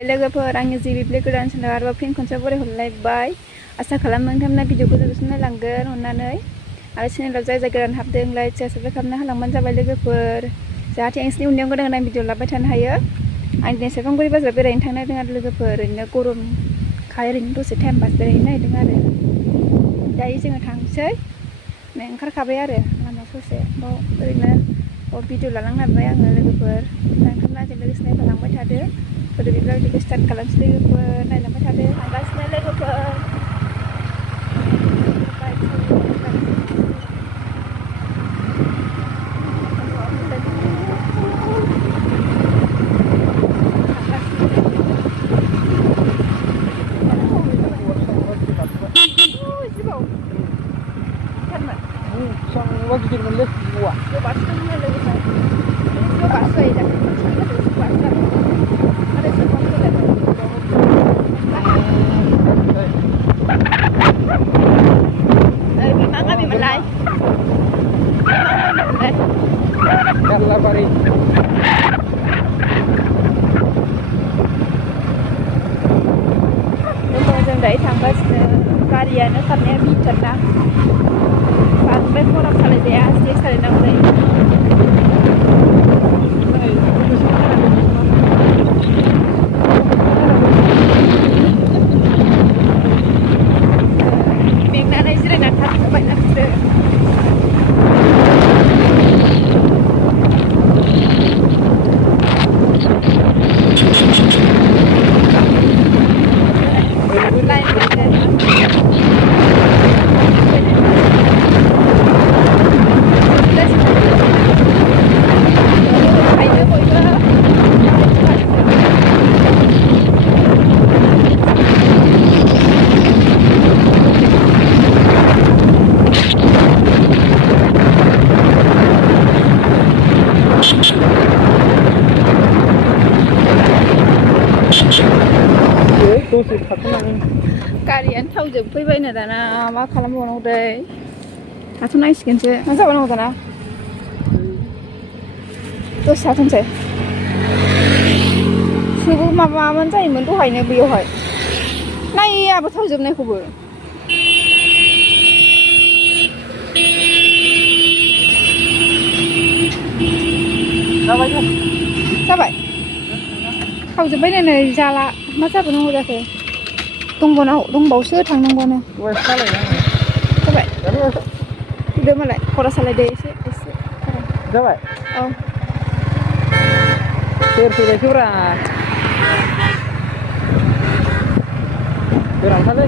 लोगोफोर आंनि जि बिब्लि गोदान चेनेलाव आरोबाव फिन खनसे बरायहरलायबाय। आसा खालामो नोंथांमोना भिडिअखौ जोबजासिम नायलांगोन अननानै आरो चेनेलाव जाय गोदान हाबदों लाइक शेयार साबस्क्राइब खालामना होलांबानो जाबाय लोगोफोर, जाहाथे नोंसिनि उन्दैयाव गोदान गोदान भिडिअ लाबाय थानो हायो। आं दिनै सेरफांगुरि बाजाराव बेरायनो थांनो नागिरदों आरो लोगोफोर, ओरैनो गरमखाय ओरैनो दसे टाइम पास बेरायहैनो नागिरदों आरो। दायो जोङो थांसै, ओंखारखाबाय आरो लामा ससे बाव ओरैनो भिडिअ लालांनो नागिरबाय आङो लोगोफोर। नोंथांमोना आंजों लोगोसे नायफालांबाय थादो। भिडिअ भिडिअखौ स्टार्ट खालामसै लोगोफोर, नायलांबाय थादो। थांगासिनो लोगोफोर। जों दायो थांगासिनो, गारियानो खारनाया बिथारना बांद्राय खरा सालायजाया, आस्ते सालायनांगौ जायो। मेंनानै जिरायनानै थाथ'बायना बिसोरो। गारियानो थाव जोबफैबायनो दाना, मा खालामबावनांगौ दै, थाथ'नांसिगोनसो। मा जाबावनांगौ दाना, दसे थाथ'नोसै। सोबो माबामोन जायोमोन दहायनो बैयावहाय, नायाबो थाव जोबनायखौबो। जाबाय थाव जोबबायनो, नै जाला। मा जाबावनांगौ जाखो, दंबावसो थांनांगौआनो। जाबाय दे मालाय, खरा सालायदो एसे एसे जाबाय। औ सोर फैलायखोब्रा, गोरानथारलै।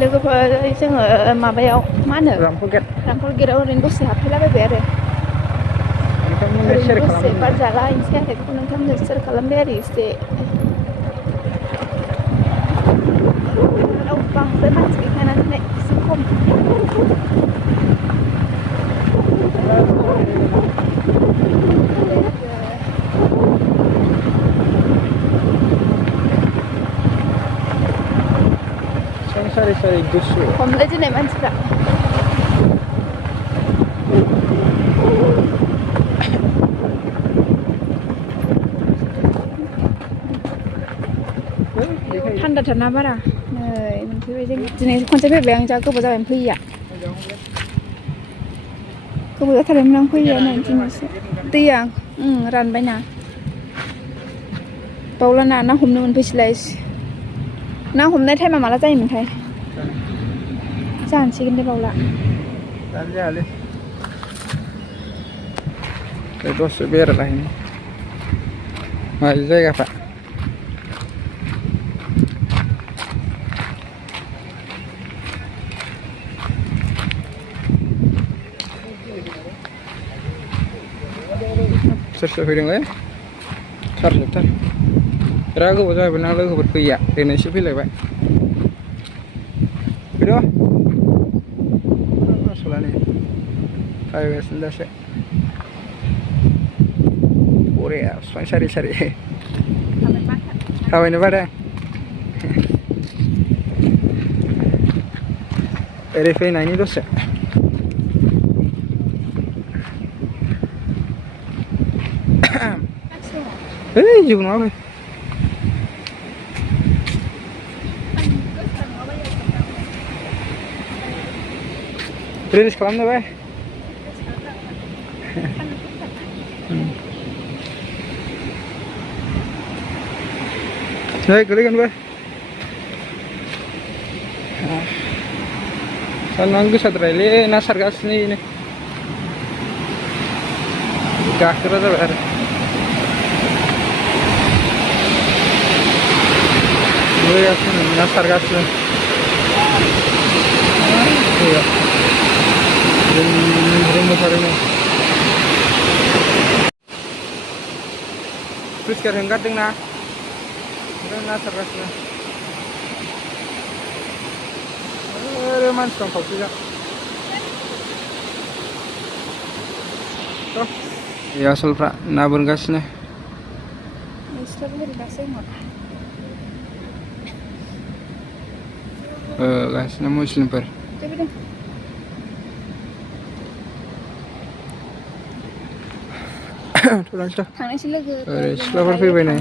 लोगोफोर जोङो माबायाव मा होनो रामफल गेटआव ओरैनो दसे हाबफैलाबायबाय आरो ओरैनो दसे बार जालाहैनोसै आरो बेखौ नोंथांमोनजों सेयार खालामबाय आरो एसे। बांद्राय मानसि गैखायाना दिनै, एसे खम। सारि सारि गुसु खमलै दिनै मानसिफ्रा। थान्दाथारना बारा, नै मोनफैबाय जों। दिनै खनसे फैबाय आं, जा गोबाव जाबाय फैयैया। गोबाव जाथारबायमोन आं फैयैया, नै दिनैसो। दैया रानबायना बावला ना हमनो मोनफैसैलाय। ना हमनाय टाइमा माला जायोमोनथाय, जानोसैगोन दे बावला। जायालै दसे बेरायलाहैनो, माबायदि जायगाफ्रा। सोर सोर फैदोंलै, खारजोबथार। बिराद गोबाव जाबाय ना लोगोफोर फैया, दिनैसो फैलायबाय। फैद' आस'लानि फैगासिनो दासो। बरिया बिफां सारि सारि थाबायनो बादों। ओरै फैनायनि दसे। जेबो नङा फै रिलिज खालामनो बे नै गोलैगोन बे सानदुं गोसाद्रायलै ना सारगासिनो गाखोग्रा जाबाय आरो ना सारगासिनो मोसादों स्लुइस गेट हगारदोंना ना सारगासिनो आरो मानसि दं खावसेजा आसलफ्रा ना बोनगासिनो गासिनो मुस्लिमफोर थांनोसै लोगो सिख्लाफोर फैबाय नै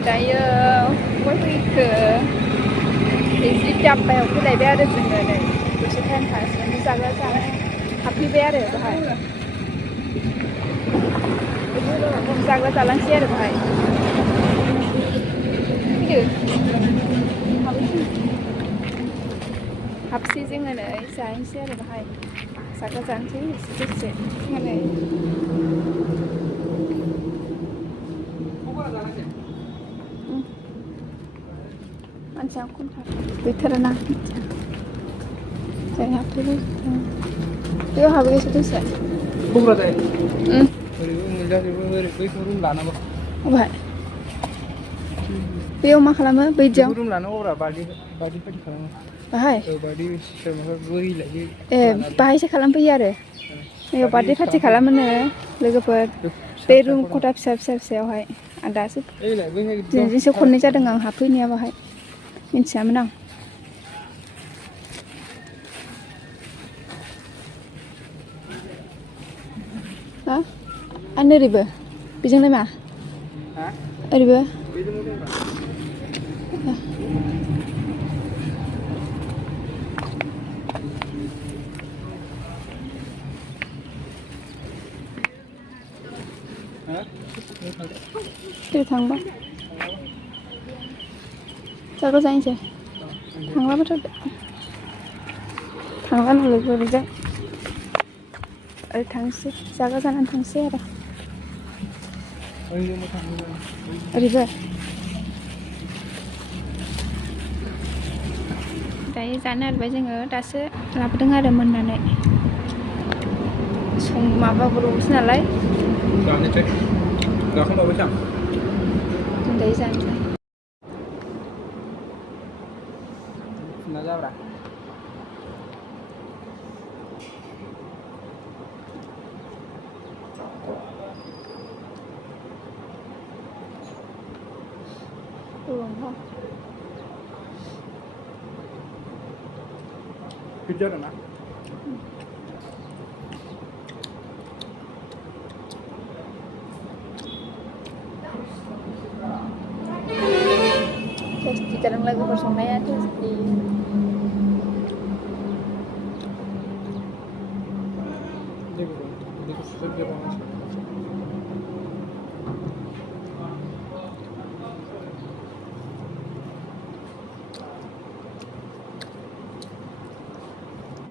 दायो बयबो जि दाब्बायाव फैलायबाय आरो जोङो नै दसे टाइम थानानै जाग्रा जानो हाबफैबाय आरो बाहाय जाग्रा जालांसै आरो बाहाय हाबसै जोङो नै जाहैनोसै आरो बाहाय जाग्रा जानोसै एसे दसे जोङो मानसिया खमथार गैथाराना जों हाबफैबाय बेयाव हाबहैनोसै दसे क'क्राझार ओरैबो मोनजाजोबो ओरै बैखौ रुम लानांगौ अबहाय बेयाव मा खालामो बैदियाव रुम लानांगौब्रा बार्डे पार्टि खालामो बाहाय बार्डे सोरनाबा बोहैलायो ए बाहायसो खालामफैयो आरो बेयाव बार्डे पार्टि खालामोनो लोगोफोर बे रुम खथा फिसा फिसायावहाय आं दासो दिनैजोंसो खननै जादों आं हाबफैनाया बाहाय मिन्थियामोन आं हा आरो ओरैबो बेजोंलाय मा ओरैबो दे थांबा जाग्रा जाहैनोसै थांलाबाथ' थांलानो लोगो बेजों ओरै थांसै जाग्रा जानानै थांसै आरो ओरैबो दायो जानो नागिरबाय जोङो दासो लाबोदों आरो मोननानै माबाबोल'सो नालाय जानोसै गाखोलांबायसै आं जों दायो जानोसै ना जाब्रा गिदिर जादों ना टेस्टि जादों लोगोफोर संनाया टेस्टि देखो